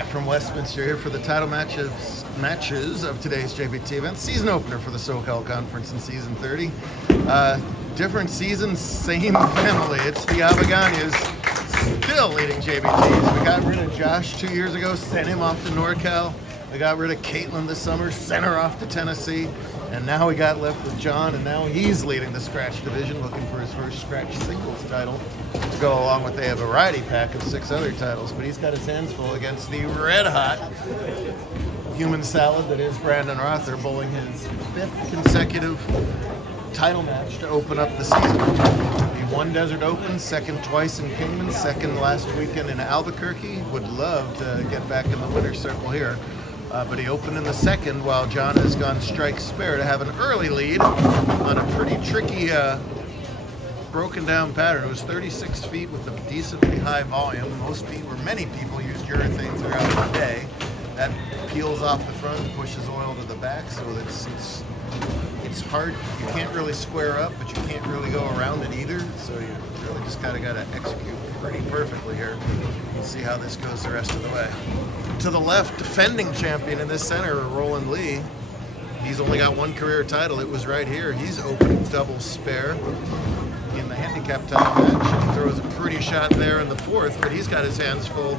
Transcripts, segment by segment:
Live from Westminster here for the title matches of today's JBT event. Season opener for the SoCal Conference in Season 30. Different season, same family. It's the Abaganyas still leading JBTs. We got rid of Josh 2 years ago, sent him off to NorCal. We got rid of Caitlin this summer, sent her off to Tennessee. And now we got left with John, and now he's leading the scratch division, looking for his first scratch singles title to go along with a variety pack of 6 other titles. But he's got his hands full against the red-hot human salad that is Brandon Rother, bowling his 5th consecutive title match to open up the season. He won Desert Open, second twice in Kingman, second last weekend in Albuquerque. Would love to get back in the winner's circle here. But he opened in the second while John has gone strike spare to have an early lead on a pretty tricky broken down pattern. It was 36 feet with a decently high volume. Many people used urethane throughout the day. That peels off the front and pushes oil to the back, so it's hard. You can't really square up, but you can't really go around it either. So you really just got to execute pretty perfectly here. We'll see how this goes the rest of the way. To the left, defending champion in this center, Roland Lee. He's only got 1 career title. It was right here. He's opened double spare in the handicap title match. He throws a pretty shot there in the 4th, but he's got his hands full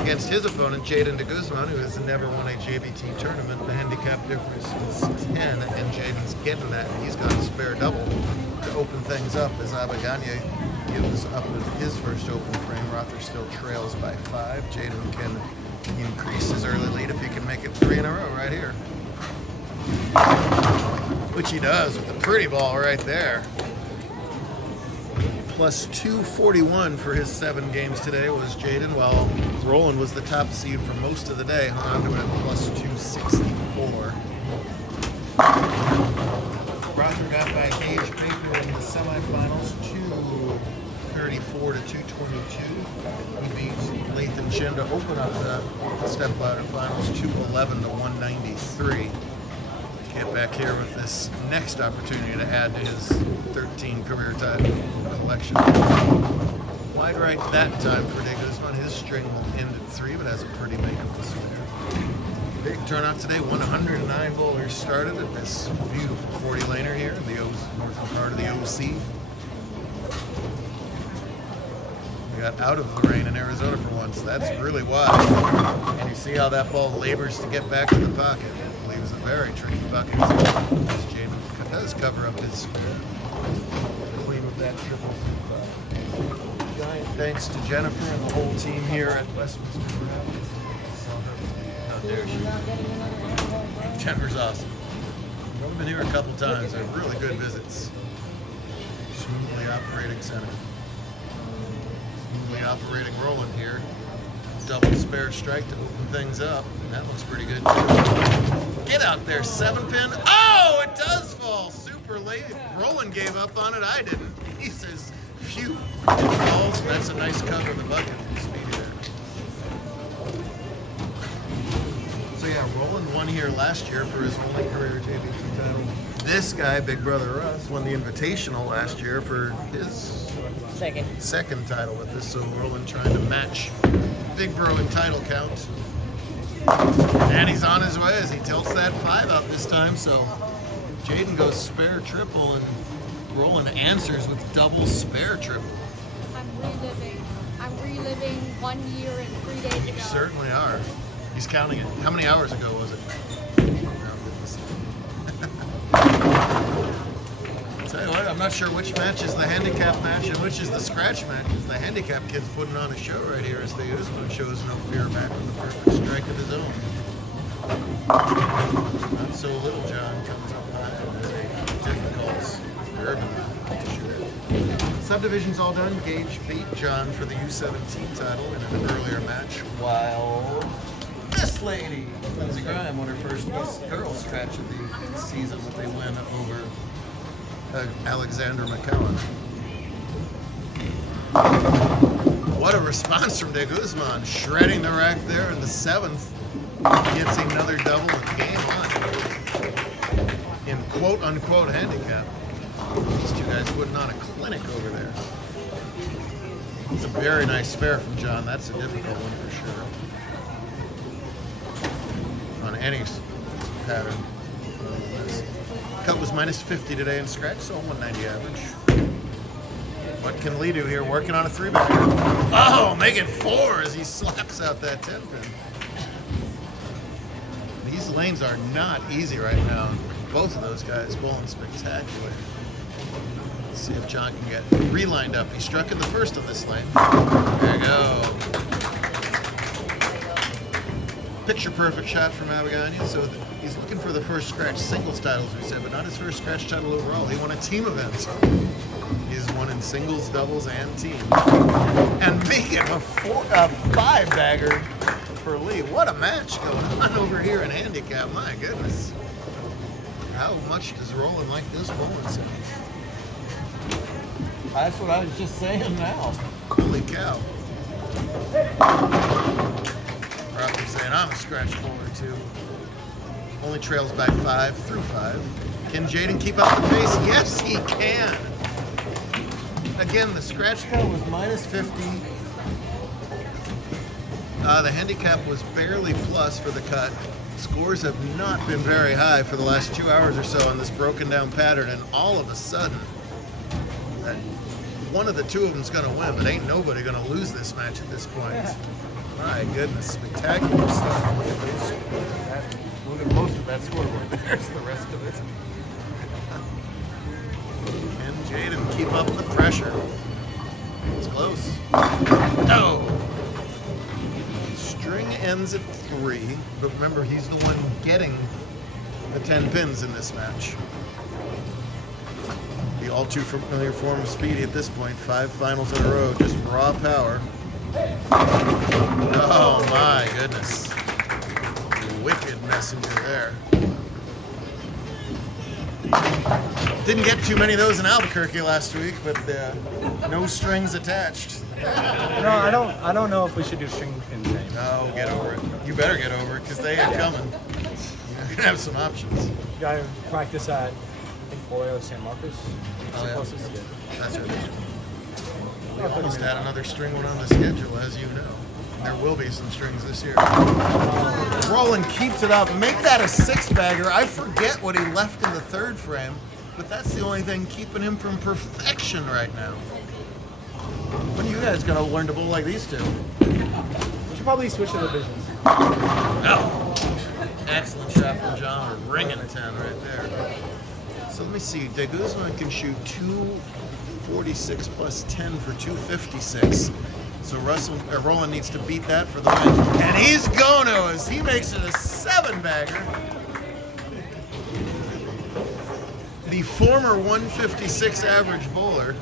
against his opponent, Jaden de Guzman, who has never won a JBT tournament. The handicap difference is 10, and Jaden's getting that. He's got a spare double to open things up as Abaganya gives up with his first open frame. Rother still trails by 5. Jaden can increase his early lead if he can make it 3 in a row right here. Which he does with a pretty ball right there. Plus 241 for his 7 games today was Jaden, while Roland was the top seed for most of the day, hung on to it at plus 264. Rother got by Gage Baker in the semifinals, 234 to 222. He beat Lathan Chen to open up the stepladder finals, 211 to 193. Get back here with this next opportunity to add to his 13 career title collection. Wide right that time for de Guzman. His string will end at 3, but has a pretty makeable spare. Big turnout today. 109 bowlers started at this beautiful 40-laner here in the northern part of the OC. We got out of the rain in Arizona for once. That's really wide. And you see how that ball labors to get back to the pocket. Leaves a very tricky bucket. As Jaden does cover up his spare. Clean with that triple. Giant thanks to Jennifer and the whole team here at Westminster. How dare she? Jennifer's awesome. I've been here a couple times. They're really good visits. Smoothly operating center. Smoothly operating Roland here. Double spare strike to open things up. And that looks pretty good too. Get out there, 7-pin. Oh, it does fall super late. Roland gave up on it. I didn't. He says, phew. It falls. That's a nice cover in the bucket from Speedy there. So yeah, Roland won here last year for his only career JBT title. This guy, Big Brother Russ, won the Invitational last year for his second title with this. So Roland trying to match Big Bro in title count. And he's on his way as he tilts that 5 up this time. So Jaden goes spare triple and Roland answers with double spare triple. I'm reliving 1 year and 3 days ago. You certainly are. He's counting it. How many hours ago was it? Tell you what, I'm not sure which match is the handicap match and which is the scratch match, because the handicap kid's putting on a show right here as they use, but shows no fear back with the perfect strike of his own. Not so little John comes up high with a difficult urban shooter. Subdivision's all done. Gage beat John for the U17 title in an earlier match, while this lady, Lindsey Graham, won her first girls scratch of the season with a win over Alexander McCowan. What a response from de Guzman, shredding the rack there in the 7th. Gets another double with game on in quote-unquote handicap. These two guys putting on a clinic over there. It's a very nice spare from John. That's a difficult one for sure. any pattern. Cut was minus 50 today in scratch, so 190 average. What can Lee do here? Working on a 3-bagger. Oh, making 4 as he slaps out that 10 pin. These lanes are not easy right now. Both of those guys bowling spectacular. Let's see if John can get relined up. He struck in the first on this lane. There you go. Picture perfect shot from Abagani. So he's looking for the first scratch singles title, as we said, but not his first scratch title overall. He won a team event. He's won in singles, doubles, and team. And making a 5-bagger for Lee. What a match going on over here in Handicap. My goodness. How much does Roland like this bowling set? That's what I was just saying now. Holy cow. Probably saying I'm a scratch bowler too. Only trails by 5 through 5. Can Jaden keep up the pace? Yes, he can. Again, the scratch cut was minus 50. The handicap was barely plus for the cut. Scores have not been very high for the last 2 hours or so on this broken down pattern, and all of a sudden, one of the two of them's going to win, but ain't nobody going to lose this match at this point. My goodness, spectacular stuff. Look at most of that scoreboard. There's the rest of it. Can Jaden keep up the pressure? It's close. Oh! String ends at 3, but remember, he's the one getting the 10 pins in this match. The all too familiar form of Speedy at this point. 5 finals in a row, just raw power. Oh my goodness. Wicked messenger there. Didn't get too many of those in Albuquerque last week, but no strings attached. No, I don't know if we should do string pins anymore. No, get over it. You better get over it, because they are coming. You're going to have some options. You gotta practice at, I think, Boyo San Marcos. Oh, yeah. Closest, yeah. That's right. We almost had another string one on the schedule, as you know. There will be some strings this year. Roland keeps it up. Make that a 6-bagger. I forget what he left in the 3rd frame, but that's the only thing keeping him from perfection right now. When are you guys going to learn to bowl like these two? We should probably switch to the divisions. Oh, excellent shot from John. A ringing 10 right there. So let me see. De Guzman can shoot 246 plus 10 for 256. So Roland needs to beat that for the win. And he's going to as he makes it a 7-bagger. The former 156 average bowler.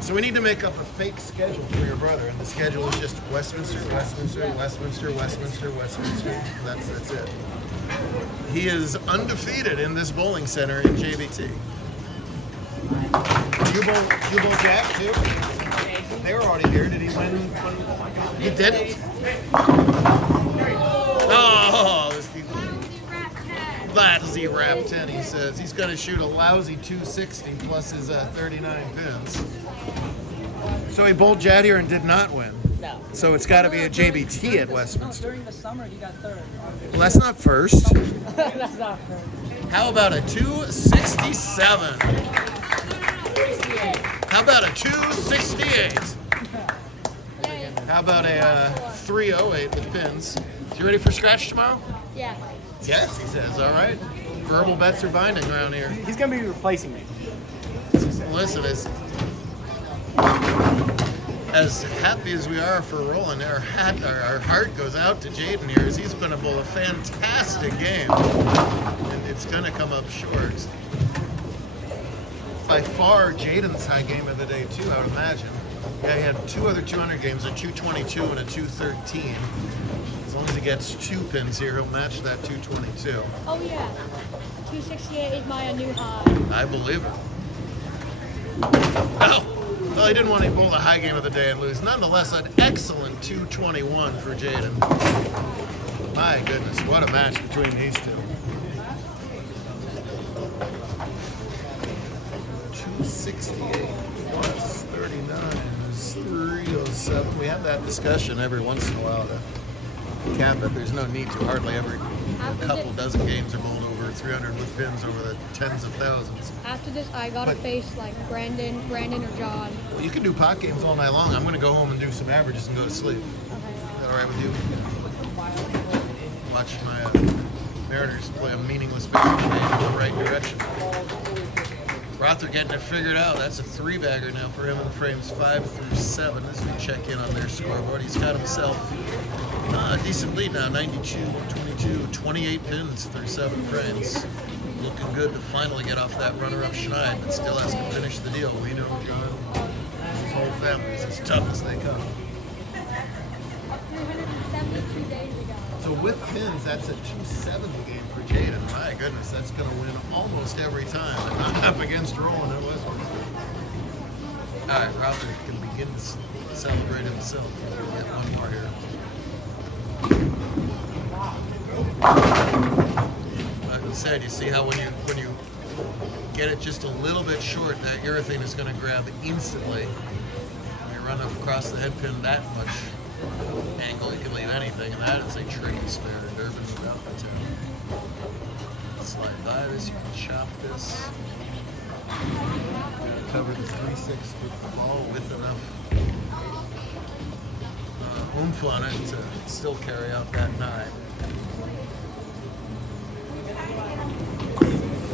So we need to make up a fake schedule for your brother, and the schedule is just Westminster, Westminster, Westminster, Westminster, Westminster. That's it. He is undefeated in this bowling center in JBT. You bowl Jack too? They were already here. Did he win? He didn't. Oh, lousy wrap 10. He says he's going to shoot a lousy 260 plus his 39 pins. So he bowled Jad here and did not win. No. So it's got to be a JBT at Westminster. No, during the summer he got 3rd. Well, that's not first. That's not first. How about a 267? How about a 268? How about a 308 with pins? So you ready for scratch tomorrow? Yeah. Yes, he says. All right. Verbal bets are binding around here. He's gonna be replacing me. Listen, as happy as we are for Roland, our heart goes out to Jaden here, as he's going to bowl a fantastic game, and it's going to come up short. By far, Jaden's high game of the day too, I would imagine. Yeah, he had 2 other 200 games, a 222 and a 213. As long as he gets 2 pins here, he'll match that 222. Oh yeah. 268 is my new high. I believe it. Well, he didn't want to bowl the high game of the day and lose. Nonetheless, an excellent 221 for Jaden. My goodness, what a match between these two. 268 plus 39 is 307. We have that discussion every once in a while to cap it. There's no need to. Hardly ever. A After couple this, dozen games are bowled over 300 with pins over the tens of thousands. after this, I gotta face like Brandon or John. Well, you can do pot games all night long. I'm going to go home and do some averages and go to sleep. Okay. Is that all right with you? Watch my Mariners play a meaningless baseball game in the right direction. Rother getting it figured out. That's a 3-bagger now for him in frames 5 through 7 as we check in on their scoreboard. He's got himself a decent lead now, 92, 122, 28 pins through 7 frames. Looking good to finally get off that runner-up schneid, but still has to finish the deal. We know John, his whole family is as tough as they come. 372 days ago. So with pins, that's a 270 game for Jaden. My goodness, that's going to win almost every time. Up against Roland at Westminster. All right, Rother can begin to celebrate himself. We'll get one more here. Like I said, you see how when you get it just a little bit short, that urethane is going to grab instantly. When you run up across the head pin that much angle, you can leave anything, and that is a tricky spare. Durbin without the tail. Slide by this, you can chop this. Cover this 26-foot ball with enough oomph on it to still carry out that 9.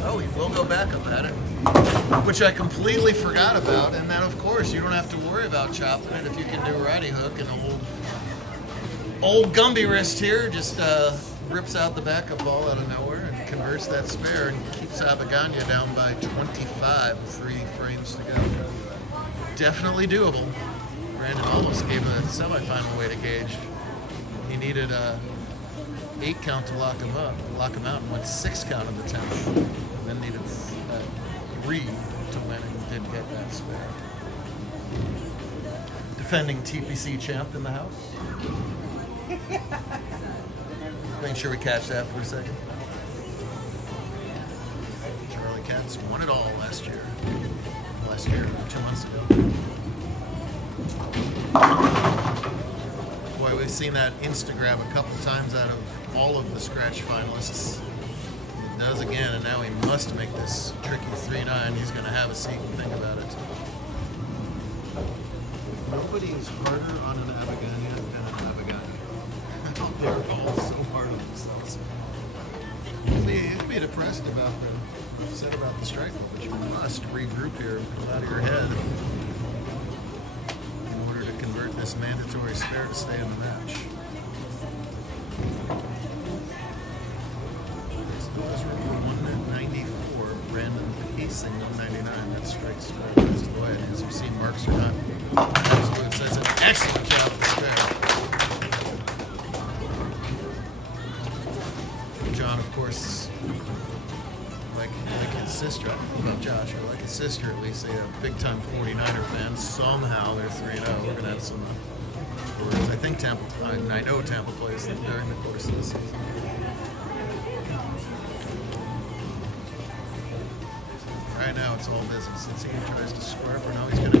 Oh, he will go back up at it, which I completely forgot about. And then, of course, you don't have to worry about chopping it if you can do a righty hook. And old Gumby wrist here just rips out the backup ball out of nowhere and converts that spare and keeps Abagana down by 25 with 3 frames to go. Definitely doable. Brandon almost gave a semifinal weight of gauge. He needed a 8 count to lock him out, and went 6 count in the 10th. Then needed 3 to win and did get that spare. Defending TPC champ in the house. Make sure we catch that for a second. Charlie Katz won it all last year. 2 months ago. Boy, we've seen that Instagram a couple times out of all of the scratch finalists. He does again, and now he must make this tricky 3-9. He's going to have a seat and think about it. Nobody is harder on an Abagana than an Abagana. They're all so hard on themselves. You'd be depressed about the strike, but you must regroup here and pull out of your head in order to convert this mandatory spare to stay in the match. Still has room for 194. Random pacing 199. That strike spare goes to the way. As you've seen, marks are not absolute. So that's an excellent job of the spare. John, of course, like his sister, I don't know about Josh, but like his sister, at least, a big-time 49er fan. Somehow they're 3-0. We're going to have some words. I think Tampa, I know Tampa plays them during the course of the season. Right now it's all business. Let's see if he tries to square for now. He's going to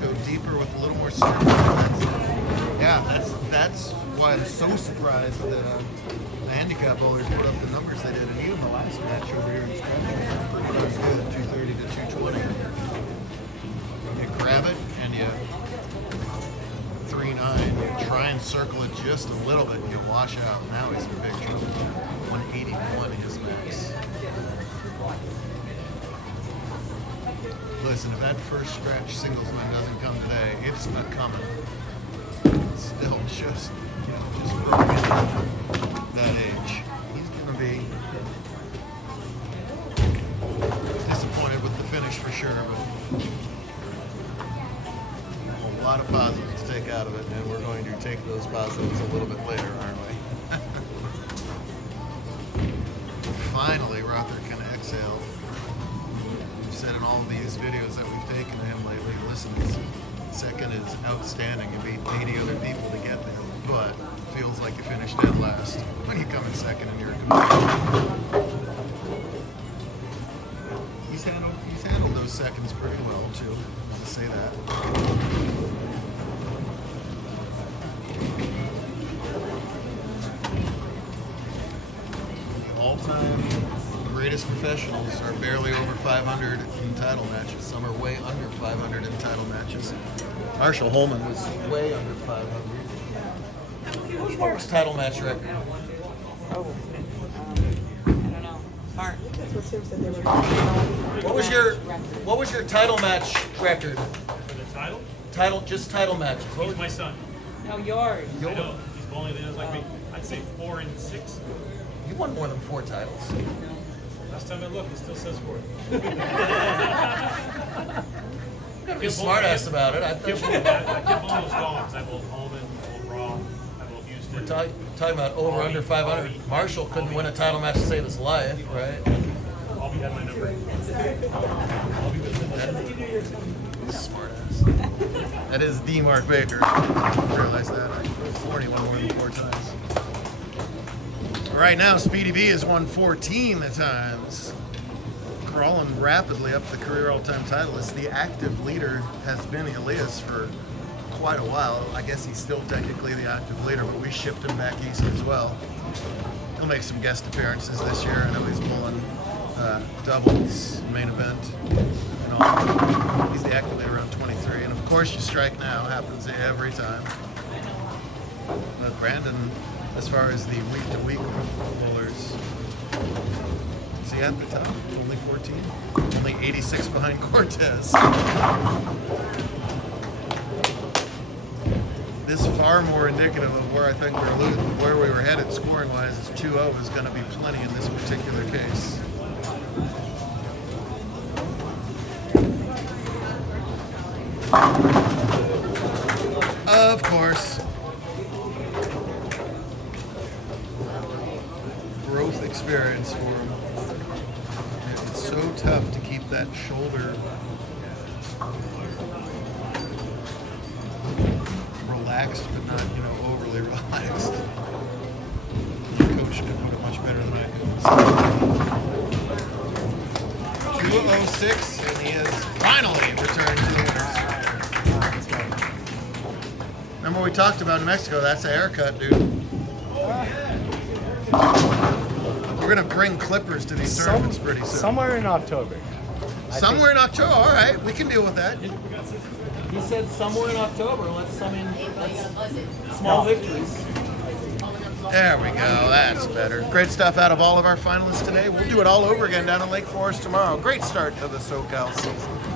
go deeper with a little more certainty. That's why I'm so surprised that the handicap bowlers put up the numbers they did, and even the last match over here in Scratch was pretty good, 230 to 220. You grab it and you 3-9, you try and circle it just a little bit, and you wash out. Now he's in big trouble. 181 his max. Listen, if that first scratch singlesman doesn't come today, it's not coming. Still just broken that age. He's going to be disappointed with the finish for sure, but a lot of positives to take out of it, and we're going to take those positives a little bit later, aren't we? Finally, Rother can exhale. We've said in all of these videos that we've taken to him lately, listen, his second is outstanding. You beat 80 other people to get there, but feels like you finished dead last when you come in second and you're he's handled those seconds pretty well too. To say that. greatest professionals are barely over 500 in title matches. Some are way under 500 in title matches. Marshall Holman was way under 500. Who's Mark's title match record? Oh, I don't know. Mark. That's what Tim said they were. What was your title match record? For the title? Just title matches. What He's was my son. No, yours. I know. He's bowling the like me. I'd say 4 and 6. You won more than 4 titles. Last time I looked, it still says 4. You gotta be a smartass about it. I I kept think bowling those dogs. I bowled Holman, I bowled Raw, I bowled Houston. we're talking about over under 500. Marshall couldn't win a title match to save his life, right? Albie had my number. Albie was Smartass. That is the Mark Baker. I realize that. I swore he won more than 4 times. Right now, Speedy B has won 14 times, crawling rapidly up the career all-time title list. The active leader has been Elias for quite a while. I guess he's still technically the active leader, but we shipped him back east as well. He'll make some guest appearances this year. I know he's bowling doubles, main event, and all. He's the active leader around 23, and of course, you strike now happens every time. But Brandon, as far as the week-to-week bowlers, is he at the top? Only 14? Only 86 behind Cortez. This far more indicative of where I think where we were headed scoring-wise. Is 2-0 is going to be plenty in this particular case. Of course. Growth experience for him. It's so tough to keep that shoulder relaxed, but not, overly relaxed. The coach could put it much better than I could. 206, and he has finally returned to the winners. Remember we talked about New Mexico? That's a haircut, dude. We're gonna bring clippers to these tournaments pretty soon. Somewhere in October. Somewhere in October. All right, we can deal with that. He said somewhere in October. Let's small victories. There we go. That's better. Great stuff out of all of our finalists today. We'll do it all over again down in Lake Forest tomorrow. Great start to the SoCal season.